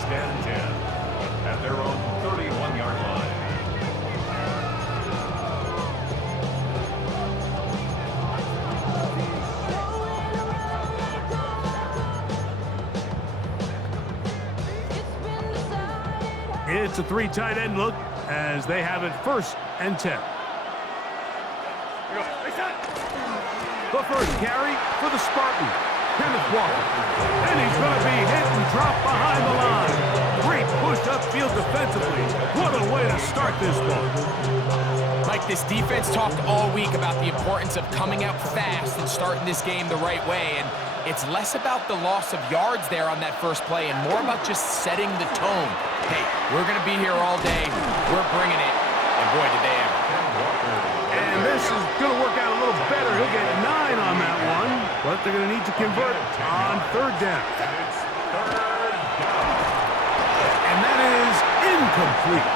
First and 10 at their own 31-yard line. It's a three tight end look as they have it first and 10. The first carry for the Spartans, Kenneth Walker. And he's going to be hit and dropped behind the line. Great push upfield defensively. What a way to start this one. Mike, this defense talked all week about the importance of coming out fast and starting this game the right way. And it's less about the loss of yards there on that first play and more about just setting the tone. Hey, we're going to be here all day. We're bringing it. And boy, did they ever. And this is going to work out a little better. He'll get 9 on that one, but they're going to need to convert on third down. And that is incomplete.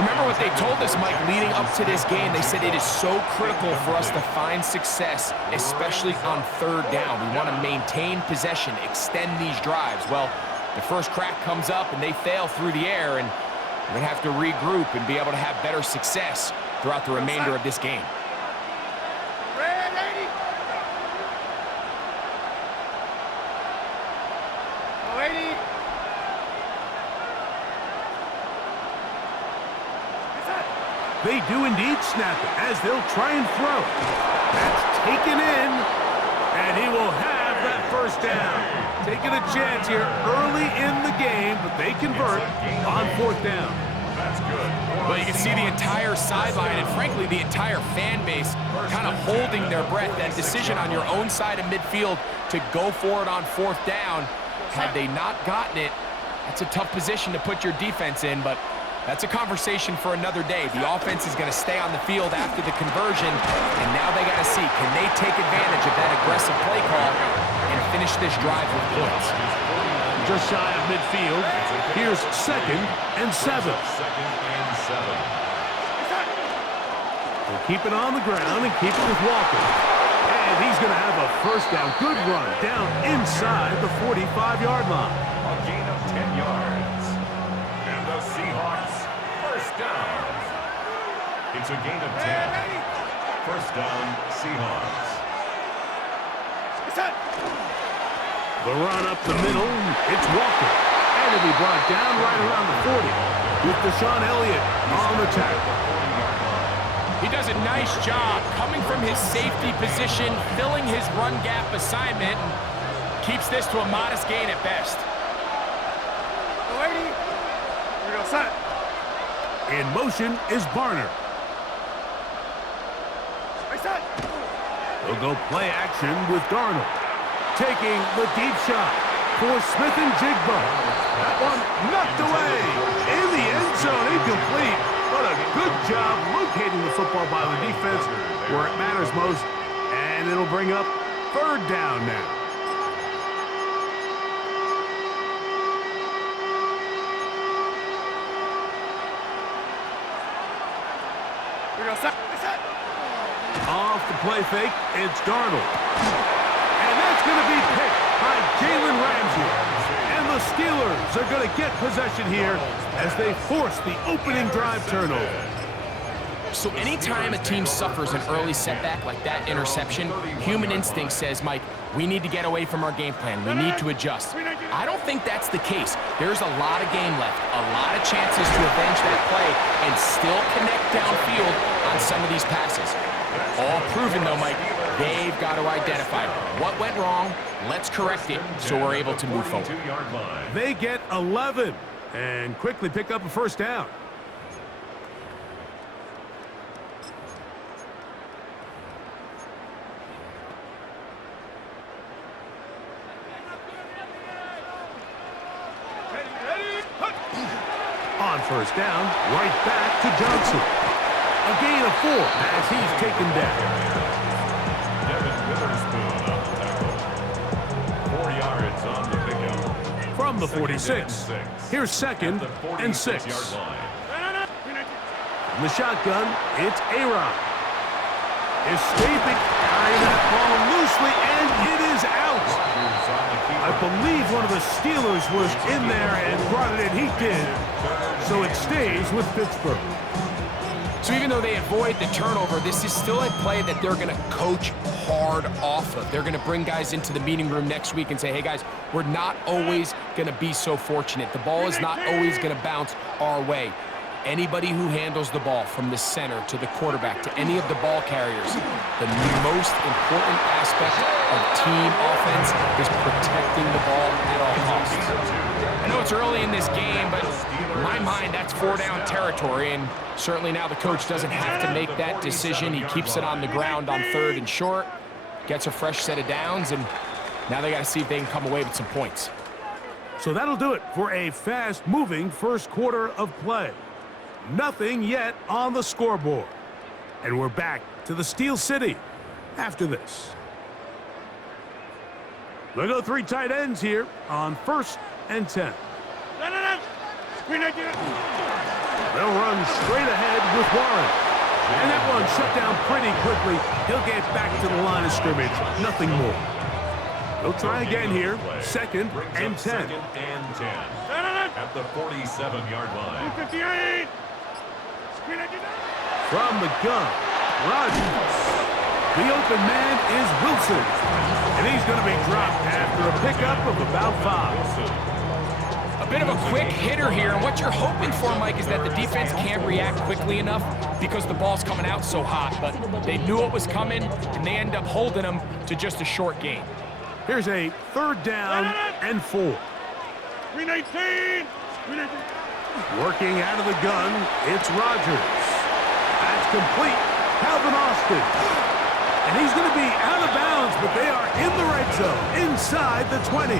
Remember what they told us, Mike, leading up to this game. They said it is so critical for us to find success, especially on third down. We want to maintain possession, extend these drives. Well, the first crack comes up and they fail through the air, and we're going to have to regroup and be able to have better success throughout the remainder of this game. They do indeed snap it as they'll try and throw. That's taken in, and he will have that first down. Taking a chance here early in the game, but they convert on fourth down. That's good. Well, you can see the entire sideline and, frankly, the entire fan base kind of holding their breath. That decision on your own side of midfield to go for it on fourth down, had they not gotten it, that's a tough position to put your defense in, but that's a conversation for another day. The offense is going to stay on the field after the conversion, and now they got to see, can they take advantage of that aggressive play call and finish this drive with points? Just shy of midfield. Here's second and 7. We'll keep it on the ground and keep it with Walker. And he's going to have a first down. Good run down inside the 45-yard line. A gain of 10 yards. And the Seahawks, first down. It's a gain of 10. First down, Seahawks. The run up the middle, it's Walker. And it'll be brought down right around the 40 with Deshaun Elliott on the tackle. He does a nice job coming from his safety position, filling his run gap assignment, and keeps this to a modest gain at best. In motion is Barner. They'll go play action with Darnold. Taking the deep shot for Smith and Jigba. That one knocked away in the end zone, incomplete. But a good job locating the football by the defense where it matters most. And it'll bring up third down now. Off the play fake, it's Darnold. And that's going to be picked by Jalen Ramsey. And the Steelers are going to get possession here as they force the opening drive turnover. So anytime a team suffers an early setback like that interception, human instinct says, Mike, we need to get away from our game plan. We need to adjust. I don't think that's the case. There's a lot of game left, a lot of chances to avenge that play and still connect downfield on some of these passes. All proven, though, Mike, they've got to identify what went wrong. Let's correct it so we're able to move forward. They get 11 and quickly pick up a first down. On first down, right back to Johnson. A gain of 4 as he's taken down. Devin Witherspoon on the tackle. 4 yards on the pickup. From the 46, here's second and 6. From the shotgun, it's A-Rod. Escaping, carrying that ball loosely, and it is out. A believe one of the Steelers was in there and brought it in. He did. So it stays with Pittsburgh. So even though they avoid the turnover, this is still a play that they're going to coach hard off of. They're going to bring guys into the meeting room next week and say, hey, guys, we're not always going to be so fortunate. The ball is not always going to bounce our way. Anybody who handles the ball from the center to the quarterback to any of the ball carriers, the most important aspect of team offense is protecting the ball at all costs. I know it's early in this game, but in my mind, that's 4-down territory, and certainly now the coach doesn't have to make that decision. He keeps it on the ground on 3rd and short, gets a fresh set of downs, and now they got to see if they can come away with some points. So that'll do it for a fast-moving first quarter of play. Nothing yet on the scoreboard. And we're back to the Steel City after this. They'll go 3 tight ends here on 1st and 10. They'll run straight ahead with Warren. And that one shut down pretty quickly. He'll get back to the line of scrimmage. Nothing more. They'll try again here. 2nd and 10. At the 47-yard line. 58. From the gun, Rodgers. The open man is Wilson. And he's going to be dropped after a pickup of about 5. A bit of a quick hitter here. And what you're hoping for, Mike, is that the defense can't react quickly enough because the ball's coming out so hot. But they knew it was coming, and they end up holding them to just a short gain. Here's a 3rd down and 4. 319. Working out of the gun, it's Rodgers. That's complete. Calvin Austin. And he's going to be out of bounds, but they are in the red zone, inside the 20.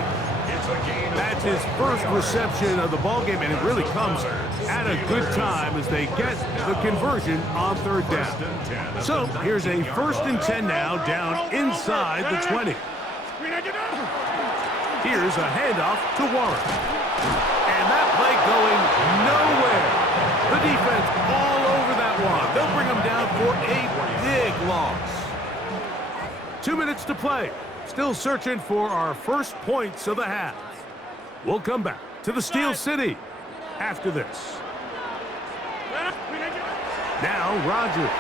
That's his first reception of the ballgame, and it really comes at a good time as they get the conversion on 3rd down. So here's a 1st and 10 now, down inside the 20. Here's a handoff to Warren. And that play going nowhere. The defense all over that one. They'll bring them down for a big loss. 2 minutes to play. Still searching for our first points of the half. We'll come back to the Steel City after this. Now Rodgers.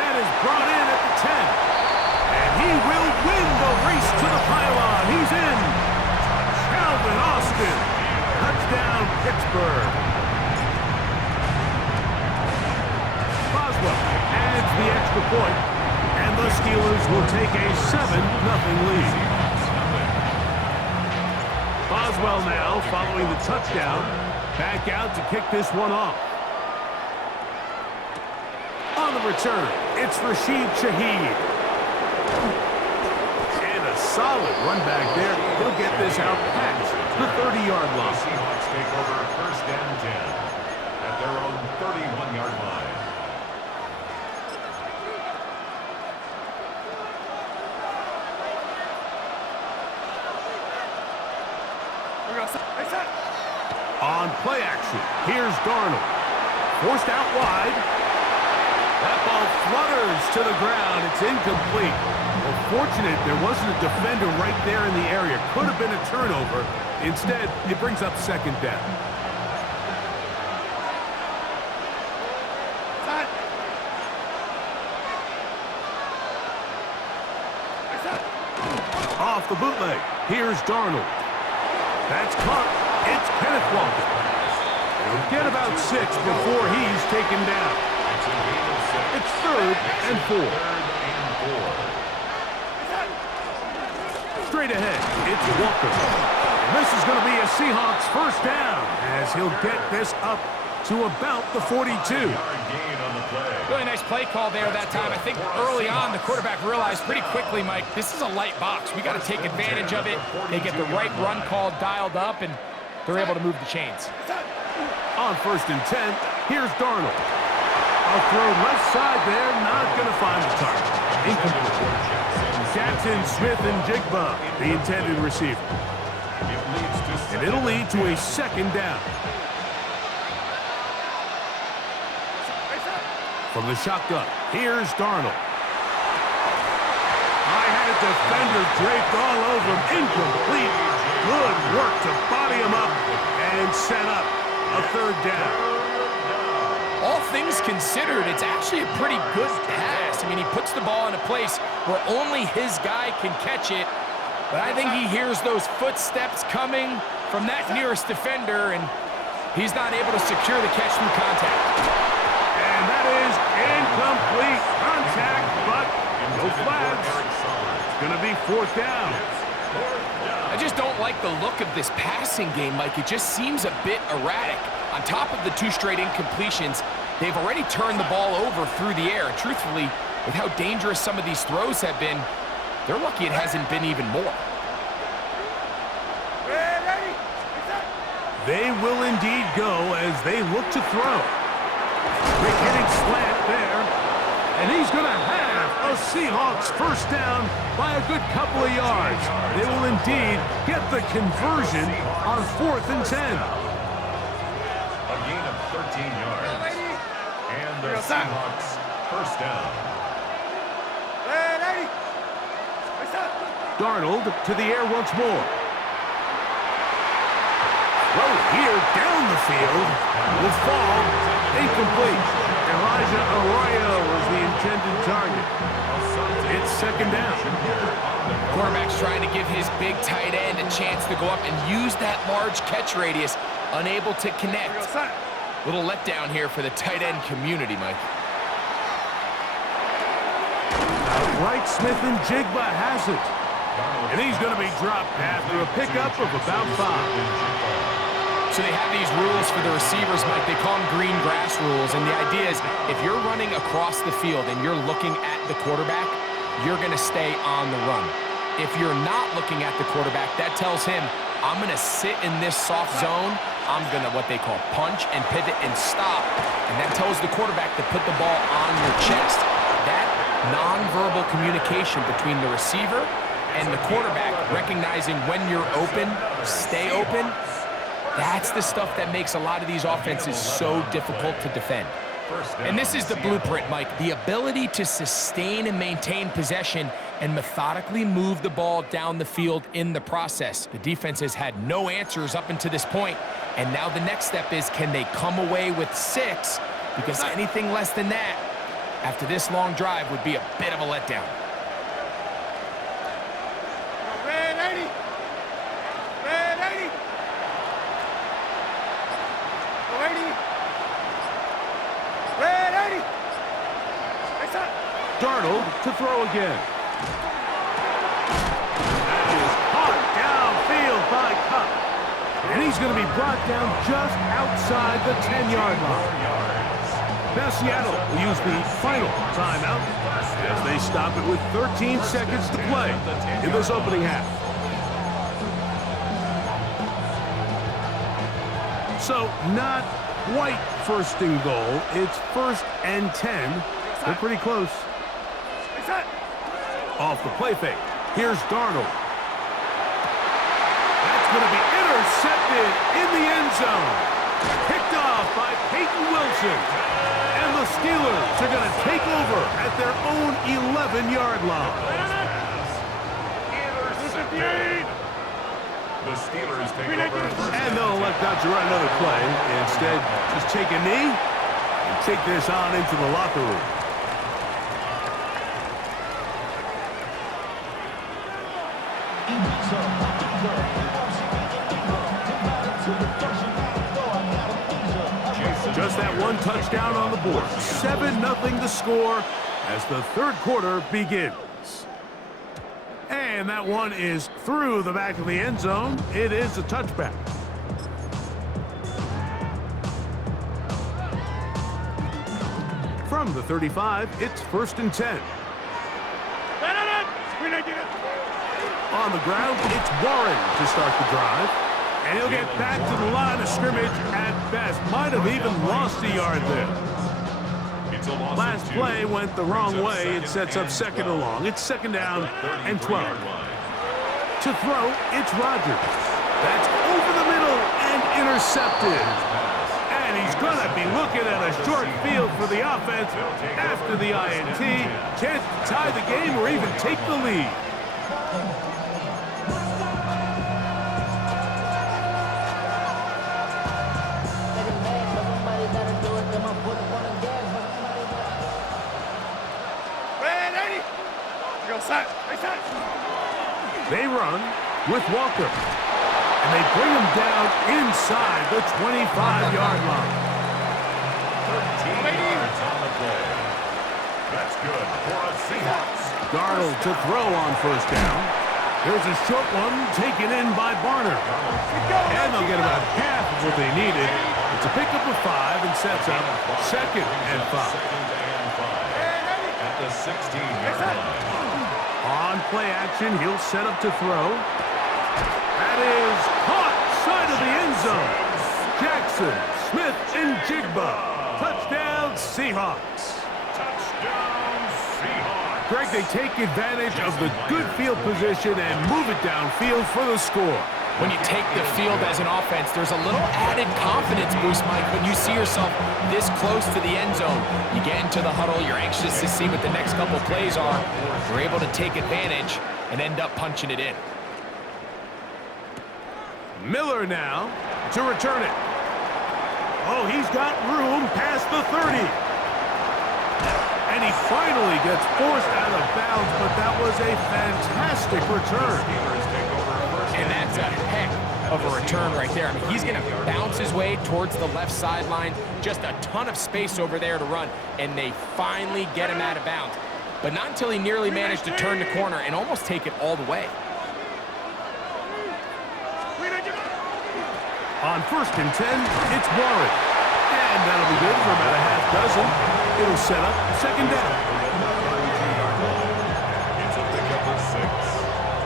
That is brought in at the 10. And he will win the race to the pylon. He's in. Calvin Austin. Touchdown, Pittsburgh. Boswell adds the extra point, and the Steelers will take a 7-0 lead. Boswell now following the touchdown. Back out to kick this one off. On the return, it's Rashid Shaheed. And a solid run back there. He'll get this out past the 30-yard line. Seahawks take over 1st and 10 at their own 31-yard line. On play action, here's Darnold. Forced out wide. That ball flutters to the ground. It's incomplete. Well, fortunate there wasn't a defender right there in the area. Could have been a turnover. Instead, it brings up 2nd down. Off the bootleg. Here's Darnold. That's caught. It's Kenneth Walker. He'll get about 6 before he's taken down. It's 3rd and 4. Straight ahead, it's Walker. And this is going to be a Seahawks 1st down as he'll get this up to about the 42. Really nice play call there that time. I think early on the quarterback realized pretty quickly, Mike, this is a light box. We got to take advantage of it. They get the right run call dialed up, and they're able to move the chains. On 1st and 10, here's Darnold. I'll throw left side there, not going to find the target. Incomplete. Jackson, Smith, and Jigba, the intended receiver. And it'll lead to a 2nd down. From the shotgun, here's Darnold. High had a defender draped all over him. Incomplete. Good work to body him up and set up a third down. All things considered, it's actually a pretty good pass. I mean, he puts the ball in a place where only his guy can catch it. But I think he hears those footsteps coming from that nearest defender, and he's not able to secure the catch through contact. And that is incomplete contact, but no flags. It's going to be fourth down. I just don't like the look of this passing game, Mike. It just seems a bit erratic. On top of the 2 straight incompletions, they've already turned the ball over through the air. And truthfully, with how dangerous some of these throws have been, they're lucky it hasn't been even more. They will indeed go as they look to throw. Quick hitting slant there. And he's going to have a Seahawks first down by a good couple of yards. They will indeed get the conversion on 4th and 10. A gain of 13 yards. And the Seahawks first down. Darnold to the air once more. Throw here down the field. Will fall. Incomplete. Elijah Arroyo was the intended target. It's second down. Quarterback's trying to give his big tight end a chance to go up and use that large catch radius. Unable to connect. Little letdown here for the tight end community, Mike. Outright Smith and Jigba has it. And he's going to be dropped after a pickup of about 5. So they have these rules for the receivers, Mike. They call them green grass rules. And the idea is if you're running across the field and you're looking at the quarterback, you're going to stay on the run. If you're not looking at the quarterback, that tells him, I'm going to sit in this soft zone. I'm going to what they call punch and pivot and stop. And that tells the quarterback to put the ball on your chest. That nonverbal communication between the receiver and the quarterback, recognizing when you're open, stay open, that's the stuff that makes a lot of these offenses so difficult to defend. And this is the blueprint, Mike. The ability to sustain and maintain possession and methodically move the ball down the field in the process. The defense has had no answers up until this point, and now the next step is, can they come away with 6? Because anything less than that, after this long drive, would be a bit of a letdown. Darnold to throw again. That is caught downfield by Cup. And he's going to be brought down just outside the 10-yard line. Now Seattle will use the final timeout as they stop it with 13 seconds to play in this opening half. So not quite first and goal. It's 1st and 10. They're pretty close. Off the play fake. Here's Darnold. That's going to be intercepted in the end zone. Picked off by Peyton Wilson. And the Steelers are going to take over at their own 11-yard line. The Steelers take over. And they'll elect not to run another play. Instead, just take a knee and take this on into the locker room. Just that one touchdown on the board. 7-0 the score as the third quarter begins. And that one is through the back of the end zone. It is a touchback. From the 35, it's 1st and 10. On the ground, it's Warren to start the drive. And he'll get back to the line of scrimmage at best. Might have even lost a yard there. Last play went the wrong way. It sets up 2nd and long. It's 2nd down and 12. To throw, it's Rodgers. That's over the middle and intercepted. And he's going to be looking at a short field for the offense after the INT. Chance to tie the game or even take the lead. They run with Walker. And they bring him down inside the 25-yard line. 13 yards on the play. That's good for a Seahawks. Darnold to throw on first down. There's a short one taken in by Barner. And they'll get about half of what they needed. It's a pickup of 5 and sets up 2nd and 5. At the 16-yard line. On play action, he'll set up to throw. That is caught side of the end zone. Jackson, Smith, and Jigba. Touchdown, Seahawks. Touchdown, Seahawks. Greg, they take advantage of the good field position and move it downfield for the score. When you take the field as an offense, there's a little added confidence boost, Mike, when you see yourself this close to the end zone. You get into the huddle, you're anxious to see what the next couple plays are. You're able to take advantage and end up punching it in. Miller now to return it. Oh, he's got room past the 30. And he finally gets forced out of bounds, but that was a fantastic return. And that's a heck of a return right there. I mean, he's going to bounce his way towards the left sideline. Just a ton of space over there to run, and they finally get him out of bounds. But not until he nearly managed to turn the corner and almost take it all the way. On 1st and 10, it's Warren. And that'll be good for about a half dozen. It'll set up 2nd down. It's a pickup of 6.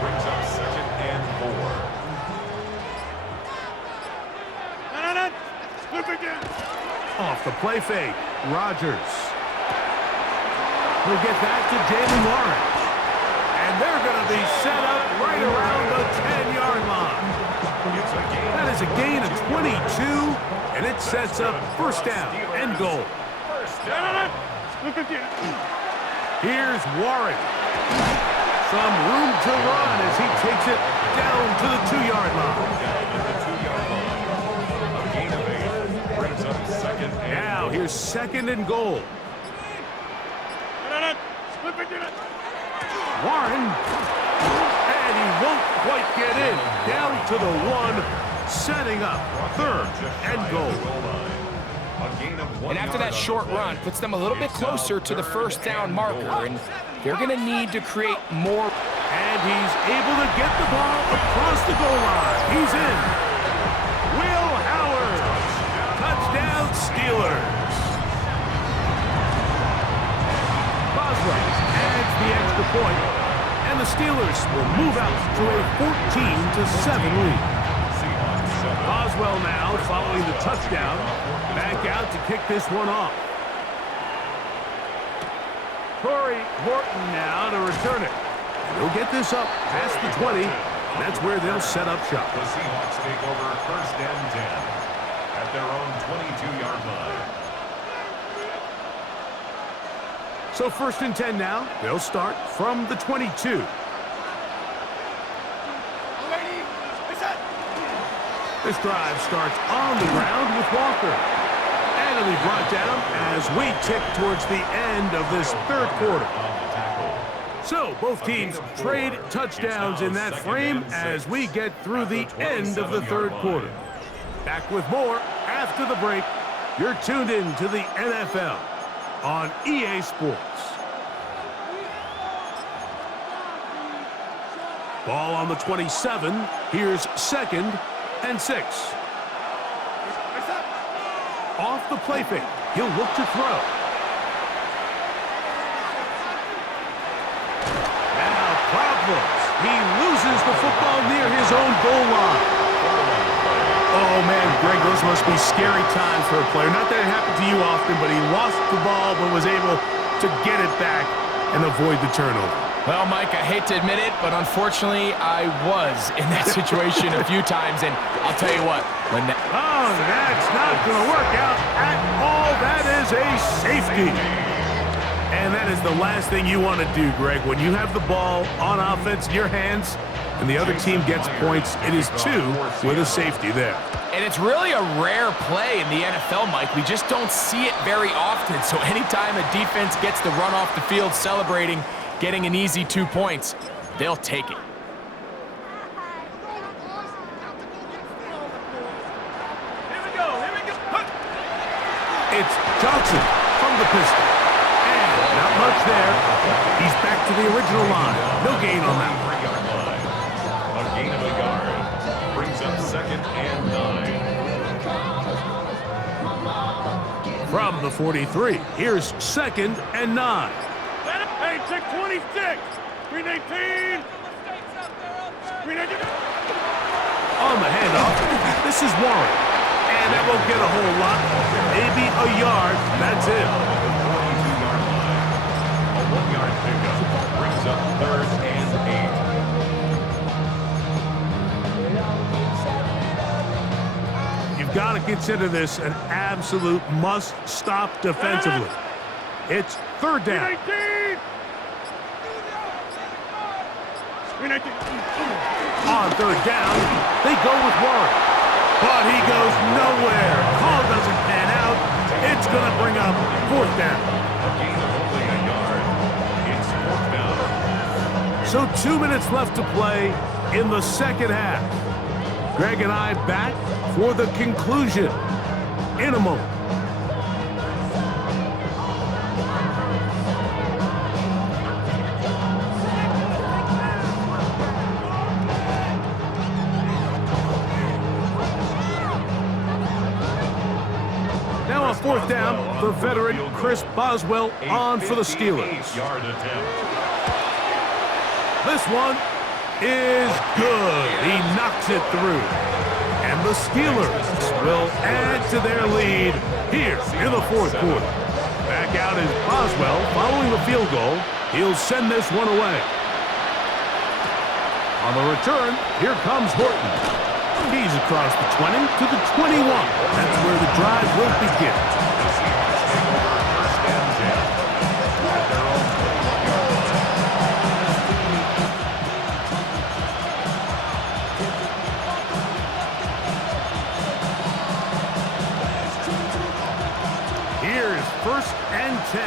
Brings up 2nd and 4. Off the play fake, Rodgers. He'll get that to Jalen Warren. And they're going to be set up right around the 10-yard line. That is a gain of 22, and it sets up 1st down and goal. Here's Warren. Some room to run as he takes it down to the 2-yard line. A gain of 8 brings up 2nd and Now here's 2nd and goal. Warren, and he won't quite get in. Down to the 1, setting up 3rd and goal. And after that short run, puts them a little bit closer to the 1st down marker, and they're going to need to create more. And he's able to get the ball across the goal line. He's in. Will Howard. Touchdown, Steelers. Boswell adds the extra point, and the Steelers will move out to a 14-7 lead. Boswell now, following the touchdown, back out to kick this one off. Corey Horton now to return it. He'll get this up past the 20, and that's where they'll set up shop. The Seahawks take over 1st and 10 at their own 22-yard line. So 1st and 10 now. They'll start from the 22. This drive starts on the ground with Walker. And it'll be brought down as we tick towards the end of this 3rd quarter. So both teams trade touchdowns in that frame as we get through the end of the 3rd quarter. Back with more after the break. You're tuned in to the NFL on EA Sports. Ball on the 27. Here's 2nd and 6. Off the play fake. He'll look to throw. Now problems. He loses the football near his own goal line. Oh, man, Greg, those must be scary times for a player. Not that it happened to you often, but he lost the ball but was able to get it back and avoid the turnover. Well, Mike, I hate to admit it, but unfortunately, I was in that situation a few times, and I'll tell you what, when that... Oh, that's not going to work out at all. That is a safety. And that is the last thing you want to do, Greg. When you have the ball on offense in your hands and the other team gets points, it is 2 with a safety there. And it's really a rare play in the NFL, Mike. We just don't see it very often. So anytime a defense gets the run off the field celebrating, getting an easy 2 points, they'll take it. It's Johnson from the pistol. And not much there. He's back to the original line. No gain on that one. A gain of a yard. Brings up 2nd and 9. From the 43, here's 2nd and 9. Hey, check 26. Green 18. Green 18. On the handoff, this is Warren. And that won't get a whole lot. Maybe a yard. That's it. A 1-yard pickup brings up 3rd and 8. You've got to consider this an absolute must-stop defensively. It's 3rd down. Green 18. On 3rd down, they go with Warren. But he goes nowhere. Call doesn't pan out. It's going to bring up 4th down. A gain of only a yard. It's 4th down. So 2 minutes left to play in the second half. Greg and I back for the conclusion in a moment. Now on 4th down, the veteran Chris Boswell on for the Steelers. 58-yard attempt. This one is good. He knocks it through. And the Steelers will add to their lead here in the 4th quarter. Back out is Boswell following the field goal. He'll send this one away. On the return, here comes Horton. He's across the 20 to the 21. That's where the drive will begin. Here's 1st and 10.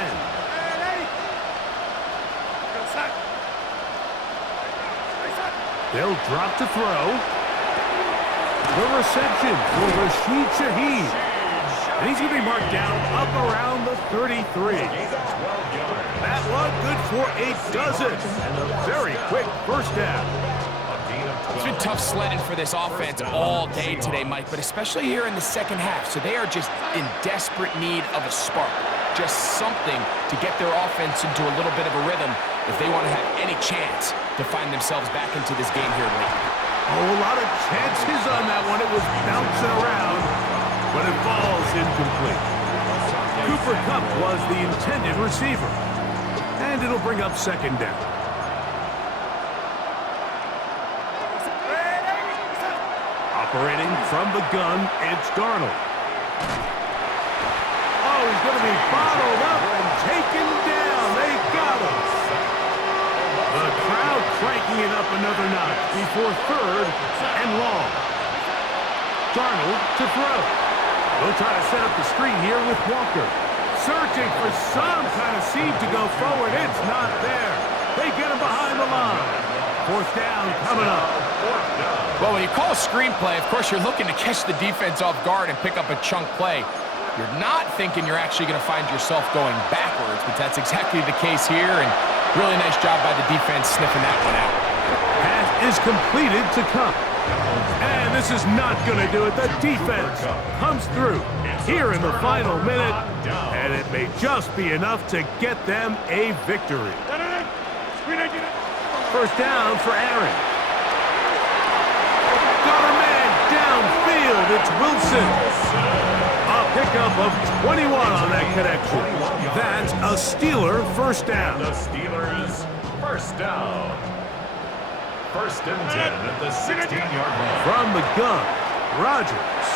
They'll drop to throw. The reception for Rashid Shaheed. And he's going to be marked down up around the 33. That one good for a dozen. And a very quick 1st down. It's been tough sledding for this offense all day today, Mike, but especially here in the second half. So they are just in desperate need of a spark. Just something to get their offense into a little bit of a rhythm if they want to have any chance to find themselves back into this game here late. Oh, a lot of chances on that one. It was bouncing around, but it falls incomplete. Cooper Kupp was the intended receiver. And it'll bring up 2nd down. Operating from the gun, it's Darnold. Oh, he's going to be bottled up and taken down. They got him. The crowd cranking it up another notch before 3rd and long. Darnold to throw. They'll try to set up the screen here with Walker. Searching for some kind of seed to go forward. It's not there. They get him behind the line. 4th down coming up. Well, when you call a screenplay, of course, you're looking to catch the defense off guard and pick up a chunk play. You're not thinking you're actually going to find yourself going backwards, but that's exactly the case here, and really nice job by the defense sniffing that one out. Pass is completed to Kupp. And this is not going to do it. The defense comes through here in the final minute, and it may just be enough to get them a victory. 1st down for Aaron. Got a man downfield. It's Wilson. A pickup of 21 on that connection. That's a Steeler 1st down. The Steelers 1st down. 1st and 10 at the 16-yard line. From the gun, Rodgers.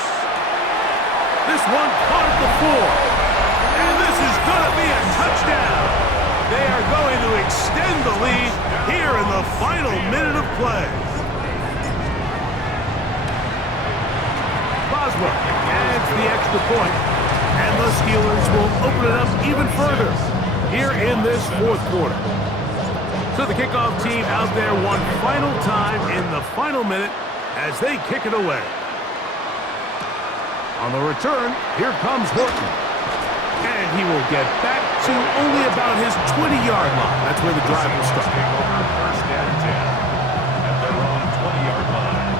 This one caught at the 4. And this is going to be a touchdown. they're going to extend the lead here in the final minute of play. Boswell adds the extra point, and the Steelers will open it up even further here in this fourth quarter. So the kickoff team out there one final time in the final minute as they kick it away. On the return, here comes Horton. And he will get back to only about his 20-yard line. That's where the drive will start. First and 10 at their own 20-yard line.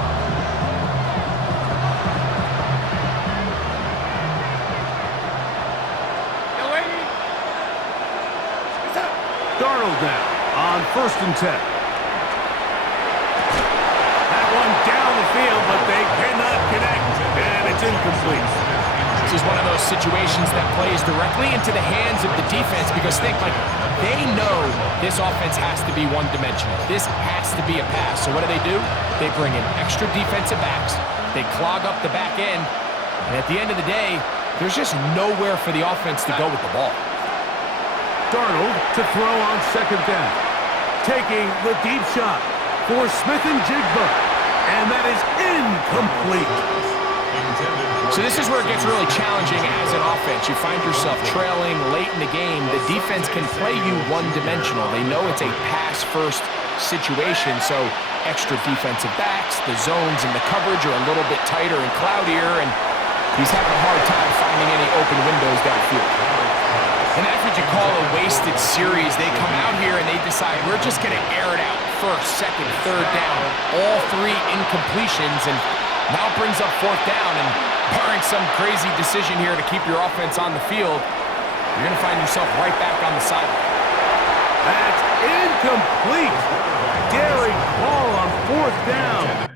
Darnold now on 1st and 10. That one down the field, but they cannot connect. And it's incomplete. This is one of those situations that plays directly into the hands of the defense because think, like, they know this offense has to be one-dimensional. This has to be a pass. So what do? They bring in extra defensive backs. They clog up the back end. And at the end of the day, there's just nowhere for the offense to go with the ball. Darnold to throw on 2nd down. Taking the deep shot for Smith and Jigba. And that is incomplete. So this is where it gets really challenging as an offense. You find yourself trailing late in the game. The defense can play you one-dimensional. They know it's a pass-first situation, so extra defensive backs, the zones and the coverage are a little bit tighter and cloudier, and he's having a hard time finding any open windows downfield. And that's what you call a wasted series. They come out here and they decide, we're just going to air it out. 1st, 2nd, 3rd down. All 3 incompletions, and now it brings up 4th down, and barring some crazy decision here to keep your offense on the field, you're going to find yourself right back on the sideline. That's incomplete. Daring call on 4th down.